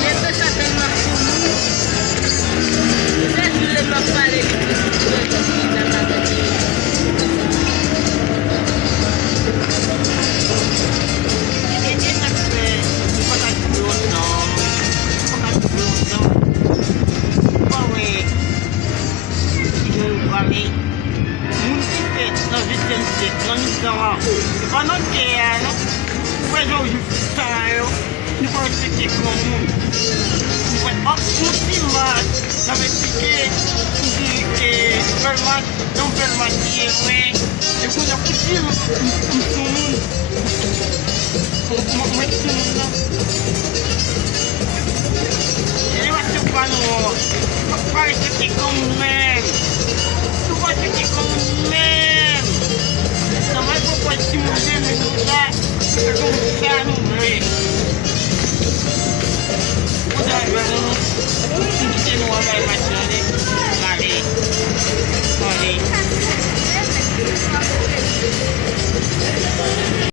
Bientôt ça fait mal pour nous. Là, je voulais me parler de la maladie. Pendant que eu saio, depois fiquei como optimar, na verdade que permat não permatia, eu quando eu preciso ele vai ser para no parece que como tu pode ficar como